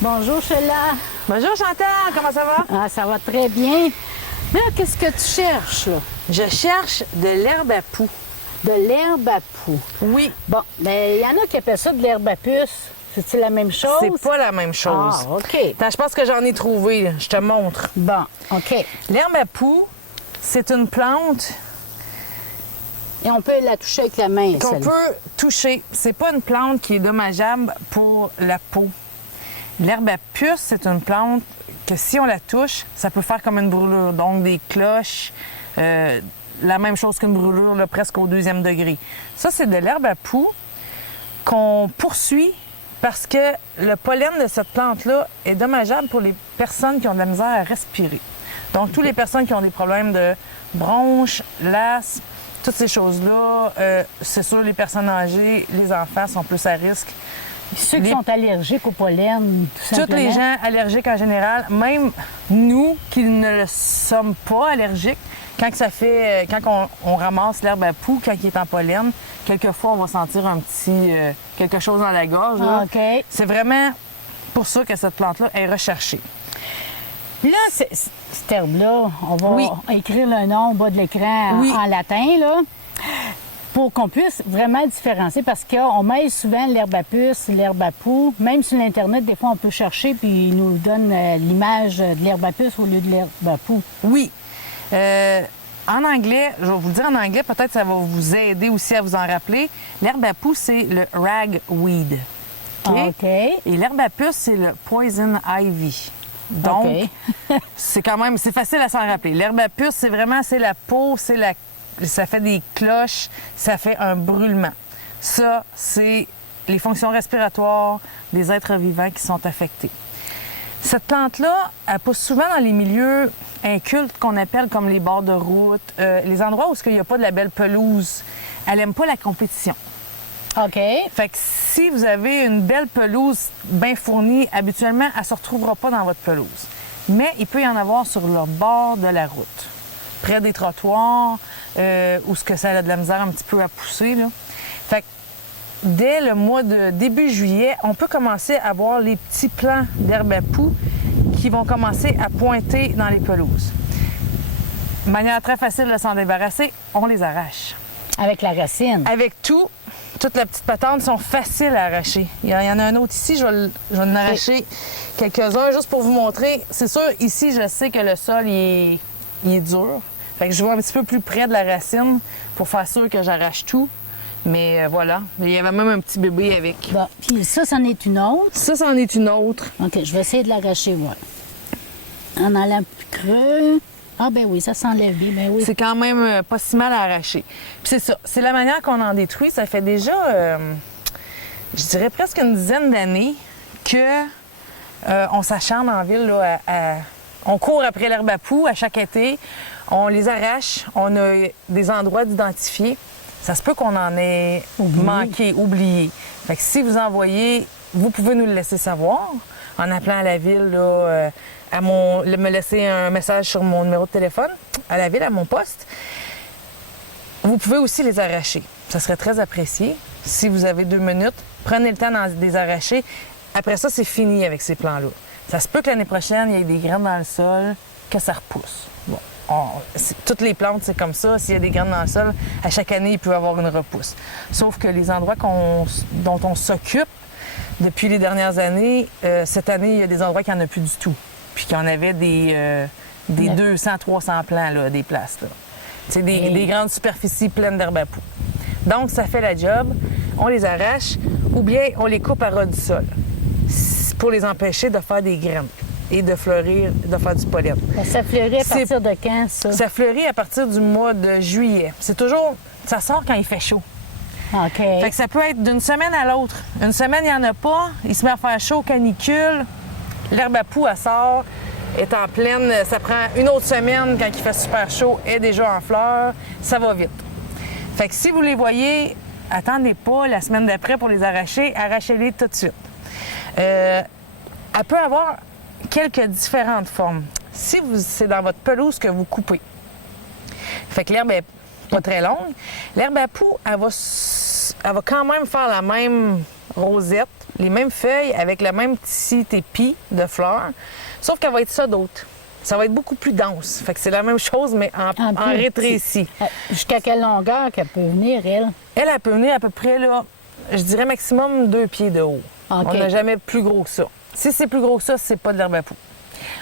Bonjour, Sheila. Bonjour Chantal, comment ça va? Ah, ça va très bien. Mais là, qu'est-ce que tu cherches, là? Je cherche de l'herbe à poux. De l'herbe à poux. Oui. Bon, mais il y en a qui appellent ça de l'herbe à puce. C'est-tu la même chose? C'est pas la même chose. Ah, OK. Attends, je pense que j'en ai trouvé, là. Je te montre. Bon, OK. L'herbe à poux, c'est une plante Et on peut la toucher avec la main, qu'on celle-là. peut toucher. C'est pas une plante qui est dommageable pour la peau. L'herbe à puce, c'est une plante que si on la touche, ça peut faire comme une brûlure. Donc des cloches, la même chose qu'une brûlure, là, presque au 2e degré. Ça, c'est de l'herbe à poux qu'on poursuit parce que le pollen de cette plante-là est dommageable pour les personnes qui ont de la misère à respirer. Donc, toutes les personnes qui ont des problèmes de bronches, l'asthme, toutes ces choses-là, c'est sûr, les personnes âgées, les enfants sont plus à risque. Ceux qui sont allergiques au pollen, tout Toutes les simplement. gens allergiques en général, même nous qui ne le sommes pas allergiques, quand on ramasse l'herbe à poux, quand il est en pollen, quelquefois on va sentir un petit quelque chose dans la gorge. Là. Ah, OK. C'est vraiment pour ça que cette plante-là est recherchée. Là, cette herbe-là, on va Oui. écrire le nom au bas de l'écran Oui. en latin, là, pour qu'on puisse vraiment différencier, parce qu'on mêle souvent l'herbe à puce, l'herbe à poux. Même sur l'Internet, des fois, on peut chercher, puis il nous donne l'image de l'herbe à puce au lieu de l'herbe à poux. Oui. En anglais, je vais vous le dire en anglais, peut-être ça va vous aider aussi à vous en rappeler. L'herbe à poux, c'est le ragweed. OK? OK. Et l'herbe à puce, c'est le poison ivy. Donc, OK. c'est quand même, c'est facile à s'en rappeler. L'herbe à puce, c'est la peau, ça fait des cloches, ça fait un brûlement. Ça, c'est les fonctions respiratoires des êtres vivants qui sont affectés. Cette plante-là, elle pousse souvent dans les milieux incultes qu'on appelle comme les bords de route, les endroits où il n'y a pas de la belle pelouse. Elle n'aime pas la compétition. OK. Fait que si vous avez une belle pelouse bien fournie, habituellement, elle ne se retrouvera pas dans votre pelouse. Mais il peut y en avoir sur le bord de la route, près des trottoirs, où ce que ça a de la misère un petit peu à pousser. Là. Fait que dès le mois de début juillet, on peut commencer à voir les petits plants d'herbe à poux qui vont commencer à pointer dans les pelouses. De manière très facile de s'en débarrasser, on les arrache. Avec la racine. Avec tout, toute la petite patente sont faciles à arracher. Il y en a un autre ici, je vais en arracher quelques-uns juste pour vous montrer. C'est sûr, ici, je sais que le sol, il est dur. Fait que je vais un petit peu plus près de la racine pour faire sûr que j'arrache tout. Mais voilà, il y avait même un petit bébé avec. Bon, puis ça, c'en est une autre. Ça, c'en est une autre. OK, je vais essayer de l'arracher, voilà. En allant plus creux. Ah, ben oui, ça s'enlève bien, ben oui. C'est quand même pas si mal à arracher. Puis c'est ça, c'est la manière qu'on en détruit. Ça fait déjà, je dirais presque une dizaine d'années que on s'acharne en ville. Là, on court après l'herbe à poux à chaque été. On les arrache. On a des endroits d'identifier. Ça se peut qu'on en ait manqué, oublié. Fait que si vous en voyez, vous pouvez nous le laisser savoir en appelant à la ville, là, me laisser un message sur mon numéro de téléphone, à la ville, à mon poste. Vous pouvez aussi les arracher. Ça serait très apprécié. Si vous avez 2 minutes, prenez le temps de les arracher. Après ça, c'est fini avec ces plants-là. Ça se peut que l'année prochaine, il y ait des graines dans le sol, que ça repousse. Bon. Toutes les plantes, c'est comme ça. S'il y a des graines dans le sol, à chaque année, il peut y avoir une repousse. Sauf que les endroits dont on s'occupe depuis les dernières années, cette année, il y a des endroits qui n'en a plus du tout. Puis qu'il y en avait des 200, 300 plants, là, des places. C'est des grandes superficies pleines d'herbe à poux. Donc, ça fait la job. On les arrache ou bien on les coupe à ras du sol pour les empêcher de faire des graines et de fleurir, de faire du pollen. Ça fleurit à partir de quand, ça? Ça fleurit à partir du mois de juillet. C'est toujours... Ça sort quand il fait chaud. OK. Fait que ça peut être d'une semaine à l'autre. Une semaine, il n'y en a pas. Il se met à faire chaud, canicule. L'herbe à poux, elle sort, est en pleine. Ça prend une autre semaine quand il fait super chaud, elle est déjà en fleurs. Ça va vite. Fait que si vous les voyez, attendez pas la semaine d'après pour les arracher. Arrachez-les tout de suite. Elle peut avoir quelques différentes formes. Si c'est dans votre pelouse que vous coupez, fait que l'herbe est pas très longue, l'herbe à poux, elle va quand même faire la même rosette les mêmes feuilles avec le même petit épi de fleurs, sauf qu'elle va être ça d'autre. Ça va être beaucoup plus dense. Fait que c'est la même chose, mais en rétréci. Jusqu'à quelle longueur qu'elle peut venir, elle? Elle peut venir à peu près, là, je dirais maximum 2 pieds de haut. OK. On n'a jamais plus gros que ça. Si c'est plus gros que ça, c'est pas de l'herbe à poux.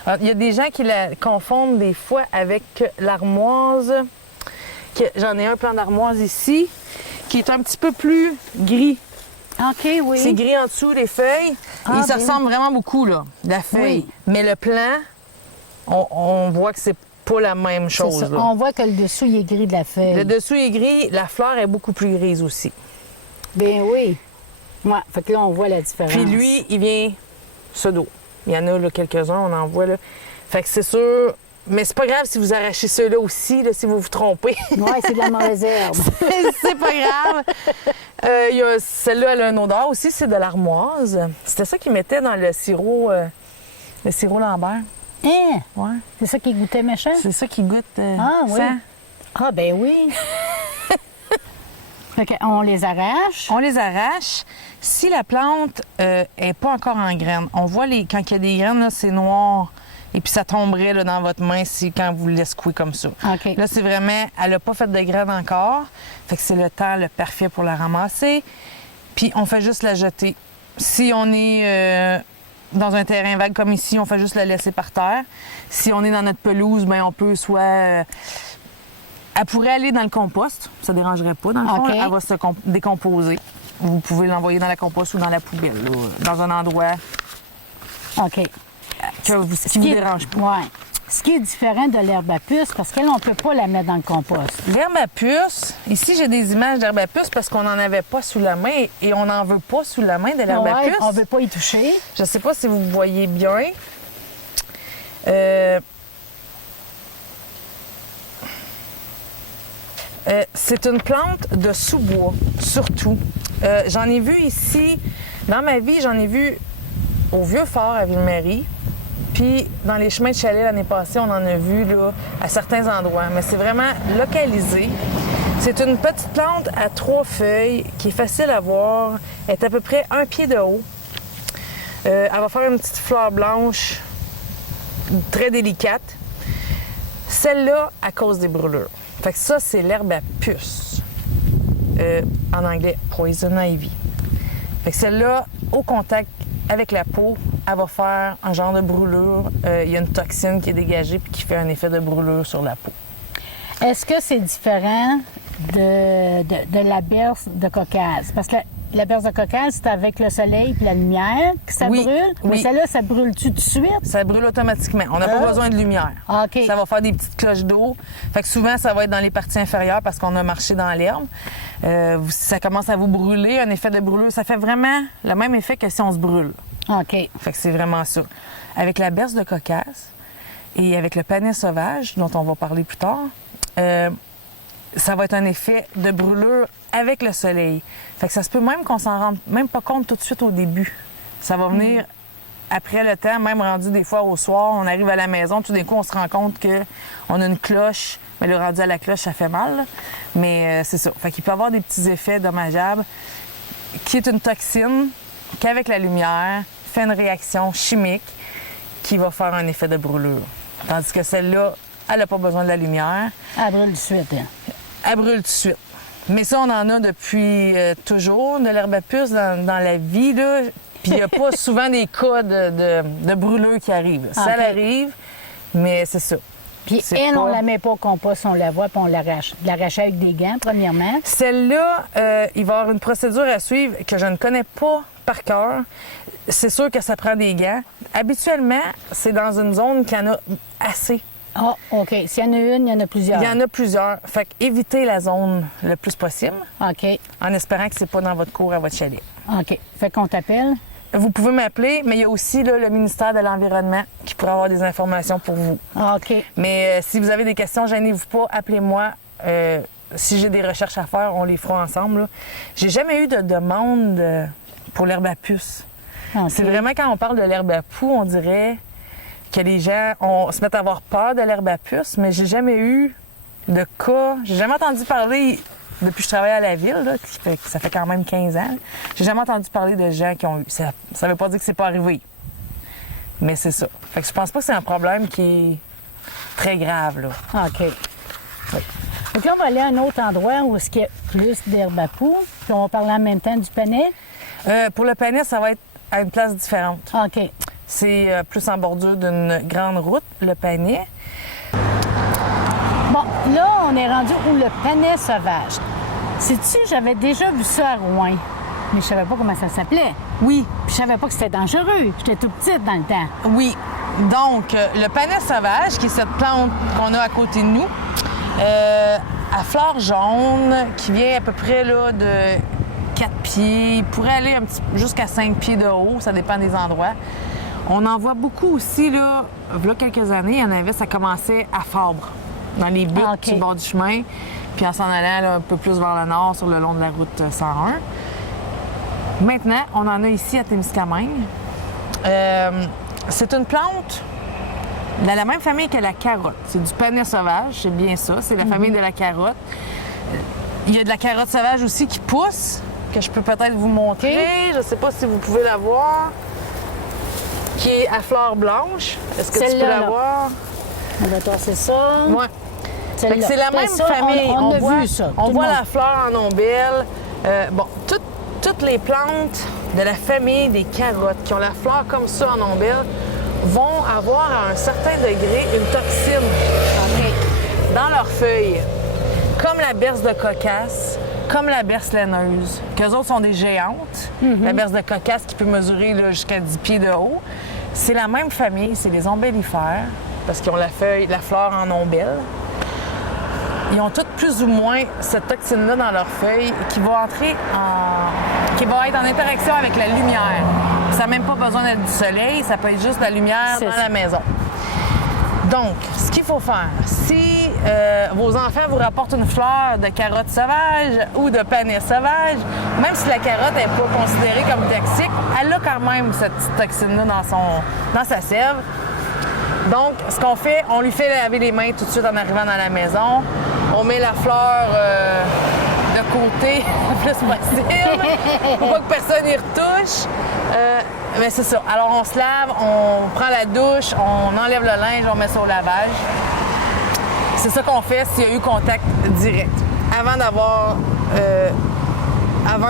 Alors, il y a des gens qui la confondent des fois avec l'armoise. J'en ai un plan d'armoise ici, qui est un petit peu plus gris. OK, oui. C'est gris en dessous, les feuilles. Ah, Et ça bien. ressemble vraiment beaucoup, là, la feuille. Oui. Mais le plan, on voit que c'est pas la même C'est chose. ça. Là. On voit que le dessous, il est gris de la feuille. Le dessous est gris, la fleur est beaucoup plus grise aussi. Bien oui. Ouais, fait que là, on voit la différence. Puis lui, il vient pseudo. Il y en a là, quelques-uns, on en voit là. Fait que c'est sûr. Mais c'est pas grave si vous arrachez ceux-là aussi, là, si vous vous trompez. Oui, c'est de la mauvaise herbe. C'est pas grave. Celle-là, elle a une odeur aussi, c'est de l'armoise. C'était ça qu'ils mettaient dans le sirop Lambert. Hein? Ouais. C'est ça qui goûtait méchant? C'est ça qui goûte Ah oui. sang. Ah ben oui. Fait qu'on les arrache. On les arrache. Si la plante est pas encore en graines, on voit quand il y a des graines, là, c'est noir. Et puis ça tomberait là, dans votre main quand vous le laissez couler comme ça. OK. Là, c'est vraiment, elle n'a pas fait de graines encore. Fait que c'est le temps le parfait pour la ramasser. Puis on fait juste la jeter. Si on est dans un terrain vague comme ici, on fait juste la laisser par terre. Si on est dans notre pelouse, bien, on peut soit... elle pourrait aller dans le compost. Ça ne dérangerait pas, dans le fond. OK. Elle va se décomposer. Vous pouvez l'envoyer dans la compost ou dans la poubelle, là, dans un endroit OK. qui ne vous dérange pas. Oui. Ce qui est différent de l'herbe à puce, parce qu'elle, on ne peut pas la mettre dans le compost. L'herbe à puce, ici j'ai des images d'herbe à puce parce qu'on n'en avait pas sous la main et on n'en veut pas sous la main de l'herbe à Ouais, puce. on ne veut pas y toucher. Je ne sais pas si vous voyez bien. C'est une plante de sous-bois, surtout. J'en ai vu ici, dans ma vie, j'en ai vu au Vieux-Fort à Ville-Marie. Puis dans les chemins de chalet l'année passée, on en a vu là, à certains endroits. Mais c'est vraiment localisé. C'est une petite plante à 3 feuilles qui est facile à voir. Elle est à peu près 1 pied de haut. Elle va faire une petite fleur blanche très délicate. Celle-là, à cause des brûlures. Fait que ça, c'est l'herbe à puce. En anglais, poison ivy. Fait que celle-là, au contact avec la peau, elle va faire un genre de brûlure. Il y a une toxine qui est dégagée puis qui fait un effet de brûlure sur la peau. Est-ce que c'est différent de la berce de Caucase? Parce que la berce de Caucase, c'est avec le soleil et la lumière que ça Oui, brûle. Mais oui. celle-là, ça brûle-tu tout de suite? Ça brûle automatiquement. On n'a pas besoin de lumière. Ah, OK. Ça va faire des petites cloches d'eau. Fait que souvent, ça va être dans les parties inférieures parce qu'on a marché dans l'herbe. Ça commence à vous brûler, un effet de brûlure. Ça fait vraiment le même effet que si on se brûle. OK. Fait que c'est vraiment ça. Avec la berce de Caucase et avec le panais sauvage, dont on va parler plus tard, ça va être un effet de brûlure avec le soleil. Fait que ça se peut même qu'on s'en rende même pas compte tout de suite au début. Ça va venir après le temps, même rendu des fois au soir, on arrive à la maison, tout d'un coup, on se rend compte qu'on a une cloche. Mais le rendu à la cloche, ça fait mal. Là. Mais c'est ça. Fait qu'il peut y avoir des petits effets dommageables qui est une toxine qu'avec la lumière fait une réaction chimique qui va faire un effet de brûlure. Tandis que celle-là, elle n'a pas besoin de la lumière. Elle brûle tout de suite. Hein. Elle brûle tout de suite. Mais ça, on en a depuis toujours, de l'herbe à puce dans la vie. Là. Puis il n'y a pas souvent des cas de brûlure qui arrivent. Ça OK. arrive, mais c'est ça. Puis C'est elle, on pas- la met pas au compost, on la voit, puis on l'arrache. L'arrache avec des gants, premièrement. Celle-là, il va y avoir une procédure à suivre que je ne connais pas par cœur. C'est sûr que ça prend des gants. Habituellement, c'est dans une zone qui en a assez. Ah, OK. S'il y en a une, il y en a plusieurs. Il y en a plusieurs. Fait qu'évitez la zone le plus possible OK. en espérant que c'est pas dans votre cour à votre chalet. OK. Fait qu'on t'appelle. Vous pouvez m'appeler, mais il y a aussi là, le ministère de l'Environnement qui pourrait avoir des informations pour vous. Ah, OK. Mais si vous avez des questions, gênez-vous pas, appelez-moi. Si j'ai des recherches à faire, on les fera ensemble. Là. J'ai jamais eu de demande pour l'herbe à puce. OK. C'est vraiment quand on parle de l'herbe à poux, on dirait que les gens se mettent à avoir peur de l'herbe à puce, mais j'ai jamais eu de cas. J'ai jamais entendu parler depuis que je travaille à la ville, là, ça fait quand même 15 ans, j'ai jamais entendu parler de gens qui ont eu. Ça veut pas dire que c'est pas arrivé. Mais c'est ça. Fait que je pense pas que c'est un problème qui est très grave, là. OK. Oui. Donc là, on va aller à un autre endroit où il y a plus d'herbe à poux, puis on va parler en même temps du panais. Pour le panais, ça va être à une place différente. OK. C'est plus en bordure d'une grande route, le panais. Bon, là, on est rendu où le panais sauvage. Sais-tu, j'avais déjà vu ça à Rouen, mais je savais pas comment ça s'appelait. Oui. Puis je savais pas que c'était dangereux. J'étais tout petite dans le temps. Oui. Donc, le panais sauvage, qui est cette plante qu'on a à côté de nous, à fleurs jaunes, qui vient à peu près là, de 4 pieds, il pourrait aller jusqu'à 5 pieds de haut, ça dépend des endroits. On en voit beaucoup aussi, là, il y a quelques années, il y en avait, ça commençait à Fabre, dans les buttes sur le bord du chemin, puis en s'en allant là, un peu plus vers le nord, sur le long de la route 101. Maintenant, on en a ici à Témiscamingue. C'est une plante de la même famille que la carotte. C'est du panais sauvage, c'est bien ça, c'est la famille de la carotte. Il y a de la carotte sauvage aussi qui pousse, que je peux peut-être vous montrer. Je ne sais pas si vous pouvez la voir. Qui est à fleurs blanches. Est-ce que tu peux la voir? On va tasser ça. Oui. C'est la même famille. On a vu ça. On voit la fleur en ombelle. Toutes les plantes de la famille des carottes qui ont la fleur comme ça en ombelle vont avoir à un certain degré une toxine dans leurs feuilles. Comme la berce de cocasse, comme la berce laineuse, qu'eux autres sont des géantes. La berce de cocasse qui peut mesurer là, jusqu'à 10 pieds de haut. C'est la même famille, c'est les ombellifères, parce qu'ils ont la fleur en ombelle. Ils ont toutes plus ou moins cette toxine-là dans leurs feuilles qui va qui va être en interaction avec la lumière. Ça n'a même pas besoin d'être du soleil, ça peut être juste la lumière dans la maison. Donc, ce qu'il faut faire, si vos enfants vous rapportent une fleur de carotte sauvage ou de panais sauvage, même si la carotte n'est pas considérée comme toxique, elle a quand même cette petite toxine-là dans sa sève. Donc, ce qu'on fait, on lui fait laver les mains tout de suite en arrivant dans la maison. On met la fleur de côté le plus possible pour pas que personne y retouche. Mais c'est ça. Alors, on se lave, on prend la douche, on enlève le linge, on met ça au lavage. C'est ça qu'on fait s'il y a eu contact direct. Avant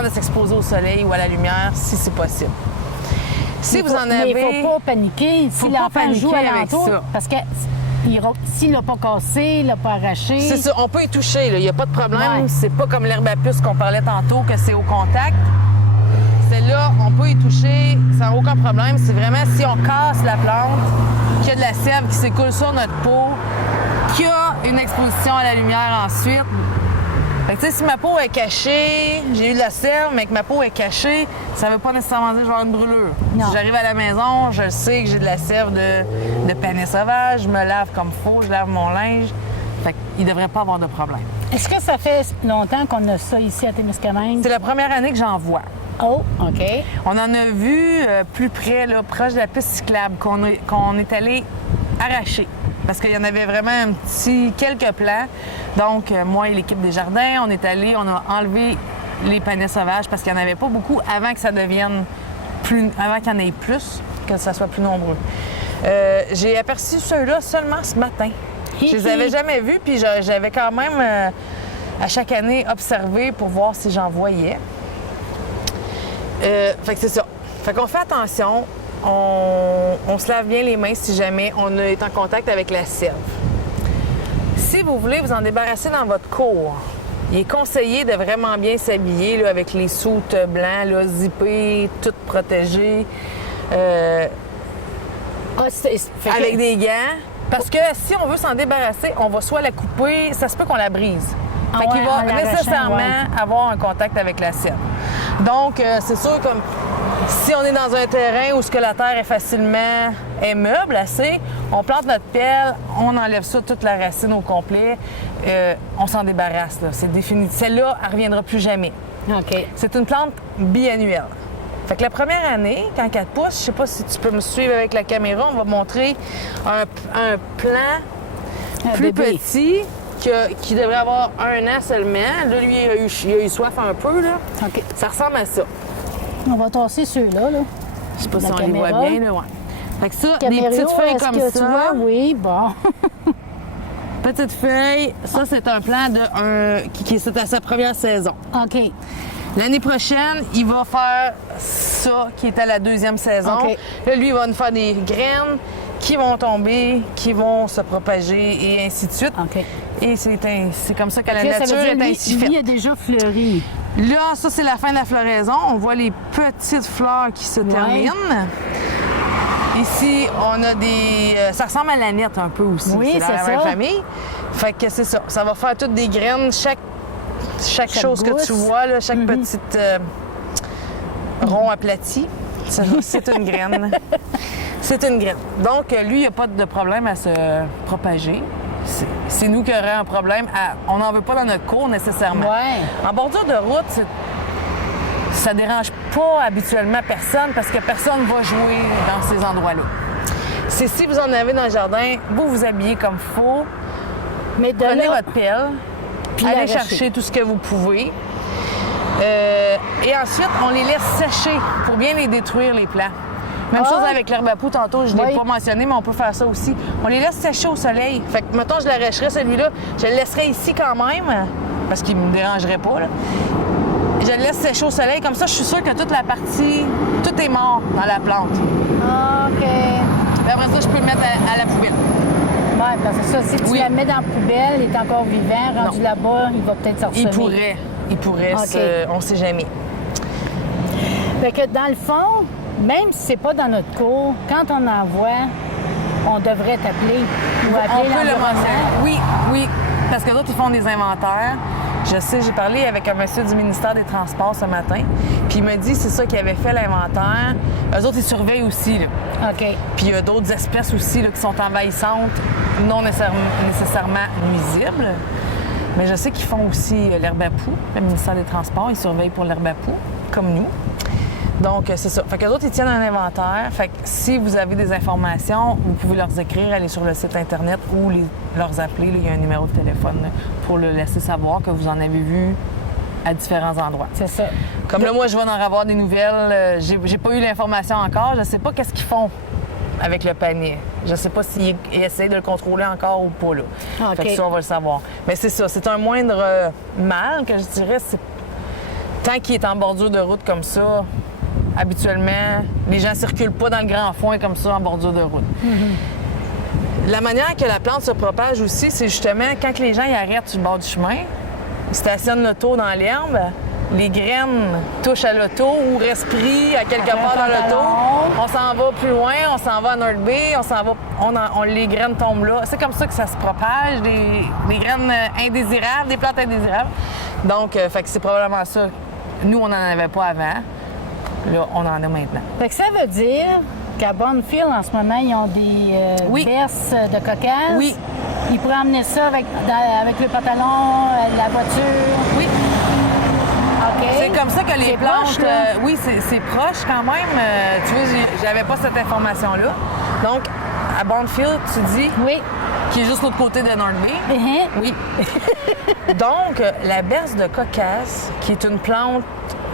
de s'exposer au soleil ou à la lumière, si c'est possible. Si vous en avez... Mais il ne faut pas paniquer si l'enfant joue alentour, parce que s'il l'a pas cassé, il l'a pas arraché... C'est ça, on peut y toucher, il n'y a pas de problème. Ouais. C'est pas comme l'herbe à puce qu'on parlait tantôt, que c'est au contact. Celle-là, on peut y toucher sans aucun problème. C'est vraiment si on casse la plante, qu'il y a de la sève qui s'écoule sur notre peau, qu'il y a une exposition à la lumière ensuite. Fait que, si ma peau est cachée, j'ai eu de la sève, mais que ma peau est cachée, ça ne veut pas nécessairement dire que je vais avoir une brûlure. Non. Si j'arrive à la maison, je sais que j'ai de la sève de panais sauvage, je me lave comme il faut, je lave mon linge. Fait qu'il ne devrait pas avoir de problème. Est-ce que ça fait longtemps qu'on a ça ici à Témiscamingue? C'est la première année que j'en vois. Oh, OK. On en a vu plus près, là, proche de la piste cyclable, qu'on est allé arracher. Parce qu'il y en avait vraiment quelques plants. Donc, moi et l'équipe des jardins, on est allé, on a enlevé les panais sauvages parce qu'il n'y en avait pas beaucoup avant que ça devienne avant qu'il y en ait plus, que ça soit plus nombreux. J'ai aperçu ceux-là seulement ce matin. Je les avais jamais vus, puis j'avais quand même, à chaque année, observé pour voir si j'en voyais. Fait que c'est ça. Fait qu'on fait attention. On se lave bien les mains si jamais on est en contact avec la sève. Si vous voulez vous en débarrasser dans votre cour, il est conseillé de vraiment bien s'habiller là, avec les soutes blancs, là, zippées, toutes protégées, avec des gants. Parce que si on veut s'en débarrasser, on va soit la couper, ça se peut qu'on la brise. Fait qu'il va nécessairement avoir un contact avec la sève. Donc, c'est sûr que si on est dans un terrain où ce que la terre est facilement meuble assez, on plante notre pelle, on enlève ça, toute la racine au complet, on s'en débarrasse. Là. C'est définitif. Celle-là, elle ne reviendra plus jamais. OK. C'est une plante biannuelle. Fait que la première année, quand elle pousse, je sais pas si tu peux me suivre avec la caméra, on va montrer un plan plus petit qui devrait avoir 1 an seulement. Là, lui, il a eu soif un peu, là. OK. Ça ressemble à ça. On va tasser ceux-là, là. Je sais pas La si on les voit caméra. bien, là, ouais. Fait que ça, des Caméra, petites feuilles est-ce comme que ça. tu vois? Oui, bon. Petites feuilles, ça, c'est un plan qui est à sa première saison. OK. L'année prochaine, il va faire ça, qui est à la 2e saison. OK. Là, lui, il va nous faire des graines qui vont tomber, qui vont se propager et ainsi de suite. OK. Et c'est comme ça que la Là, ça nature veut dire, est ainsi lui, faite. il a déjà fleuri. Là, ça, c'est la fin de la floraison. On voit les petites fleurs qui se terminent. Ici, on a des... ça ressemble à l'aneth un peu aussi. Oui, c'est dans la c'est même ça. famille. Fait que c'est ça. Ça va faire toutes des graines. Chaque chose que gousse. tu vois, là, chaque petite rond aplati, c'est une graine. C'est une graine. Donc, lui, il n'a pas de problème à se propager. C'est nous qui aurions un problème. On n'en veut pas dans notre cour nécessairement. Ouais. En bordure de route, ça dérange pas habituellement personne parce que personne va jouer dans ces endroits-là. C'est si vous en avez dans le jardin, vous vous habillez comme il faut, Mais de prenez là, votre pelle, puis allez l'arracher. chercher tout ce que vous pouvez. Et ensuite, on les laisse sécher pour bien les détruire, les plants. Même chose avec l'herbe à poux, tantôt, je ne l'ai Oui. pas mentionné, mais on peut faire ça aussi. On les laisse sécher au soleil. Fait que, mettons, je l'arracherais celui-là, je le laisserais ici quand même, parce qu'il ne me dérangerait pas, là. Je le laisse sécher au soleil, comme ça, je suis sûre que toute la partie, tout est mort dans la plante. OK. Puis après ça, je peux le mettre à la poubelle. Oui, parce que ça, si tu Oui. la mets dans la poubelle, il est encore vivant, rendu Non. là-bas, il va peut-être sortir. Il pourrait, OK. on ne sait jamais. Fait que dans le fond, même si c'est pas dans notre cours, quand on en voit, on devrait t'appeler ou On appeler peut le l'environnement. mentionner. Oui, oui. Parce que d'autres, ils font des inventaires. Je sais, j'ai parlé avec un monsieur du ministère des Transports ce matin. Puis il m'a dit c'est ça qui avait fait l'inventaire. Eux autres, ils surveillent aussi, là. OK. Puis il y a d'autres espèces aussi là, qui sont envahissantes, non nécessairement nuisibles. Mais je sais qu'ils font aussi l'herbe à poux. Le ministère des Transports, ils surveillent pour l'herbe à poux, comme nous. Donc, c'est ça. Fait que d'autres, ils tiennent un inventaire. Fait que si vous avez des informations, vous pouvez leur écrire, aller sur le site Internet ou leur appeler. Là, il y a un numéro de téléphone là, pour le laisser savoir que vous en avez vu à différents endroits. C'est ça. Comme là, moi, je vais en avoir des nouvelles. J'ai pas eu l'information encore. Je sais pas qu'est-ce qu'ils font avec le panier. Je sais pas s'ils essayent de le contrôler encore ou pas, là. OK. Fait que ça, on va le savoir. Mais c'est ça. C'est un moindre mal que je dirais. Tant qu'il est en bordure de route comme ça, habituellement, les gens circulent pas dans le grand foin comme ça en bordure de route. La manière que la plante se propage aussi, c'est justement quand les gens y arrêtent sur le bord du chemin, ils stationnent l'auto dans l'herbe, les graines touchent à l'auto ou respirent à quelque part dans l'auto. On s'en va plus loin, on s'en va à North Bay, les graines tombent là. C'est comme ça que ça se propage, des graines indésirables, des plantes indésirables. Donc, fait que c'est probablement ça. Nous, on n'en avait pas avant. Là, on en a maintenant. Fait que ça veut dire qu'à Bonnefield, en ce moment, ils ont des Oui. berces de cocasse. Oui. Ils pourraient emmener ça avec le pantalon, la voiture. Oui. OK. C'est comme ça que les C'est plantes. proche, là. Oui, c'est proche quand même. Tu vois, j'avais pas cette information-là. Donc, à Bonnefield, tu dis, Oui. qui est juste l'autre côté de North Bay. Mhm. Oui. Donc, la berce de cocasse, qui est une plante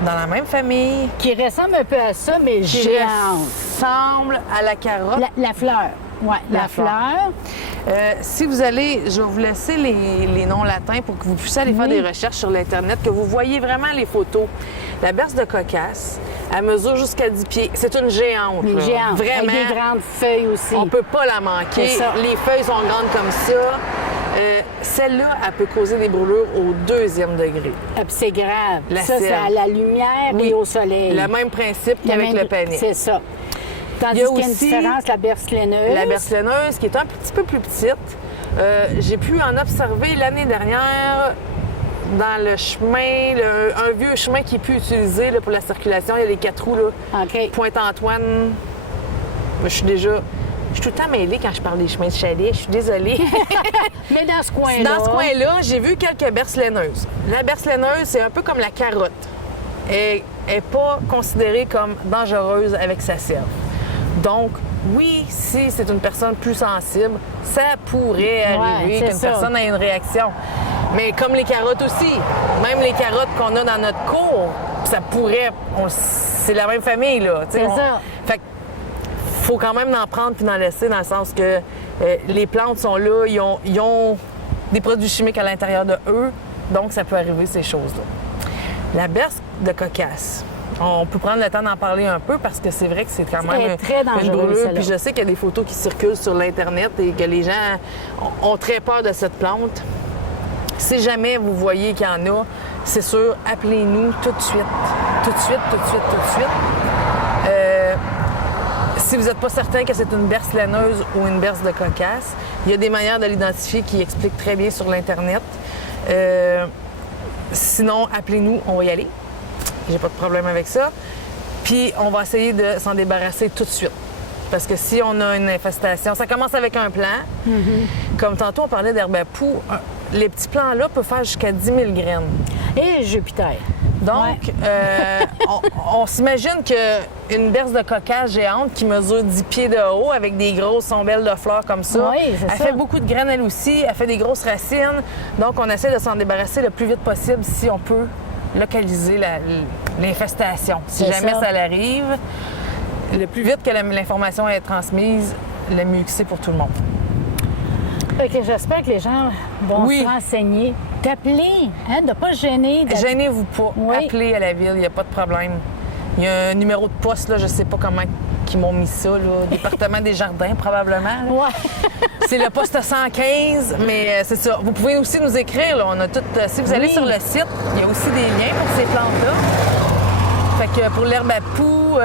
dans la même famille, Qui ressemble un peu à ça, mais qui géante. ressemble à la carotte. La fleur. Oui, la fleur. Si vous allez, je vais vous laisser les noms latins pour que vous puissiez aller faire des recherches sur l'Internet, que vous voyez vraiment les photos. La berce de cocasse, elle mesure jusqu'à 10 pieds. C'est une géante. Une là. géante. Vraiment. Avec des grandes feuilles aussi. On peut pas la manquer. C'est ça. Les feuilles sont grandes comme ça. Celle-là, elle peut causer des brûlures au 2e degré. Ah, puis c'est grave. La ça, c'est cire. à la lumière Oui. et au soleil. Le même principe qu'avec le panier. C'est ça. Tandis Il y a qu'il y a une aussi différence, la berce laineuse. La berce laineuse, qui est un petit peu plus petite. J'ai pu en observer l'année dernière dans le chemin, un vieux chemin qui est plus utilisé là, pour la circulation. Il y a les 4 roues, là. OK. Pointe-Antoine. Je suis tout le temps mêlée quand je parle des chemins de chalet. Je suis désolée. Mais dans ce coin-là. Dans ce coin-là, j'ai vu quelques berces laineuses. La berce laineuse, c'est un peu comme la carotte. Elle n'est pas considérée comme dangereuse avec sa sève. Donc, oui, si c'est une personne plus sensible, ça pourrait arriver c'est qu'une ça. personne ait une réaction. Mais comme les carottes aussi, même les carottes qu'on a dans notre cour, ça pourrait... c'est la même famille, là. C'est ça. Fait que faut quand même en prendre puis d'en laisser, dans le sens que les plantes sont là, ils ont des produits chimiques à l'intérieur de eux, donc ça peut arriver ces choses-là. La berce de cocasse, on peut prendre le temps d'en parler un peu parce que c'est vrai que c'est quand même très dangereux, une brûlure. celle-là. Puis je sais qu'il y a des photos qui circulent sur l'Internet et que les gens ont très peur de cette plante. Si jamais vous voyez qu'il y en a, c'est sûr, appelez-nous tout de suite. Tout de suite, tout de suite, tout de suite. Si vous n'êtes pas certain que c'est une berce laineuse ou une berce de cocasse, il y a des manières de l'identifier qui expliquent très bien sur l'Internet. Sinon, appelez-nous, on va y aller. J'ai pas de problème avec ça. Puis, on va essayer de s'en débarrasser tout de suite. Parce que si on a une infestation, ça commence avec un plant. Comme tantôt, on parlait d'herbe à poux. Les petits plants-là peuvent faire jusqu'à 10 000 graines. Et Jupiter. Donc, on s'imagine qu'une berce de cocasse géante qui mesure 10 pieds de haut avec des grosses ombelles de fleurs comme ça, Oui, c'est elle ça. fait beaucoup de graines elle aussi, elle fait des grosses racines. Donc, on essaie de s'en débarrasser le plus vite possible si on peut localiser l'infestation. Si C'est jamais ça. ça l'arrive, le plus vite que l'information est transmise, le mieux que c'est pour tout le monde. Fait que j'espère que les gens vont Oui. se renseigner, d'appeler, de ne pas se gêner. Gênez-vous pas. Oui. Appelez à la ville, il n'y a pas de problème. Il y a un numéro de poste, là, je sais pas comment ils m'ont mis ça, là. Département des jardins, probablement. là. Ouais. C'est le poste 115, mais c'est ça. Vous pouvez aussi nous écrire, là. On a tout. Si vous allez Oui. sur le site, il y a aussi des liens pour ces plantes-là. Fait que pour l'herbe à poux,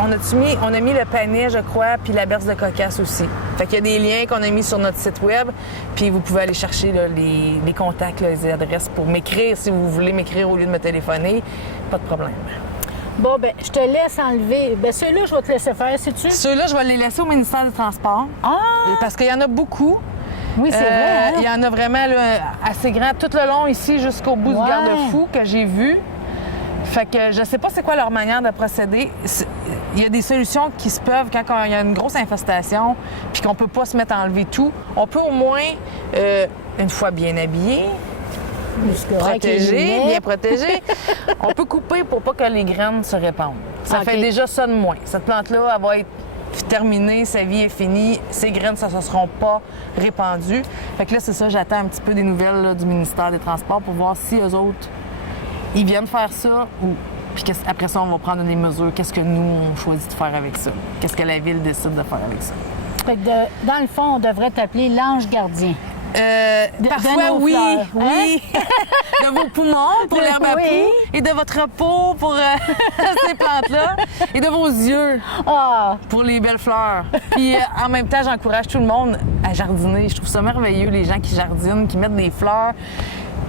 on a mis le panais, je crois, puis la berce de cocasse aussi. Fait qu'il y a des liens qu'on a mis sur notre site web, puis vous pouvez aller chercher là, les contacts, là, les adresses pour m'écrire si vous voulez m'écrire au lieu de me téléphoner. Pas de problème. Bon, ben, je te laisse enlever. Ben, ceux-là, je vais te laisser faire, sais-tu? Ceux-là, je vais les laisser au ministère du Transport. Ah! Parce qu'il y en a beaucoup. Oui, c'est vrai. Il y Hein? en a vraiment là, assez grand, tout le long ici jusqu'au bout Ouais. du garde-fou que j'ai vu. Fait que je sais pas c'est quoi leur manière de procéder. Il y a des solutions qui se peuvent quand il y a une grosse infestation puis qu'on peut pas se mettre à enlever tout. On peut au moins, une fois bien habillé, C'est correct, les protégé, lunettes. bien protégé, on peut couper pour pas que les graines se répandent. Ça OK. fait déjà ça de moins. Cette plante-là, elle va être terminée, sa vie est finie, ses graines, ça ne se seront pas répandues. Fait que là, c'est ça, j'attends un petit peu des nouvelles là, du ministère des Transports pour voir si eux autres, ils viennent faire ça ou... Puis après ça, on va prendre des mesures. Qu'est-ce que nous, on choisit de faire avec ça? Qu'est-ce que la ville décide de faire avec ça? Fait que dans le fond, on devrait t'appeler l'ange gardien. Parfois, nos oui, fleurs, oui. De vos poumons pour l'herbe à Oui. poux et de votre peau pour ces plantes-là et de vos yeux Ah! pour les belles fleurs. Puis en même temps, j'encourage tout le monde à jardiner. Je trouve ça merveilleux, les gens qui jardinent, qui mettent des fleurs.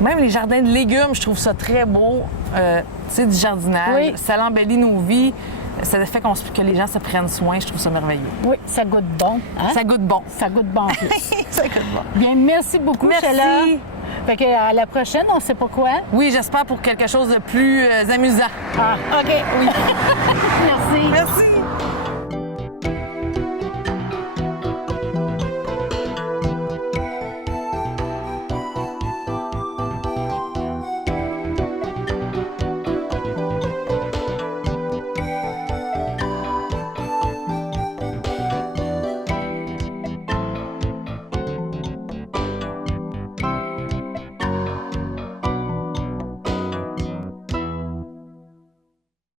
Même les jardins de légumes, je trouve ça très beau. Tu sais, du jardinage. Oui. Ça embellit nos vies. Ça fait que les gens se prennent soin. Je trouve ça merveilleux. Oui, ça goûte bon. Hein? Ça goûte bon. Ça goûte bon en plus. Ça goûte bon. Bien, merci beaucoup, Merci. Sheila. Fait que à la prochaine, on sait pas quoi. Oui, j'espère pour quelque chose de plus amusant. Ah, OK, oui. Merci. Merci.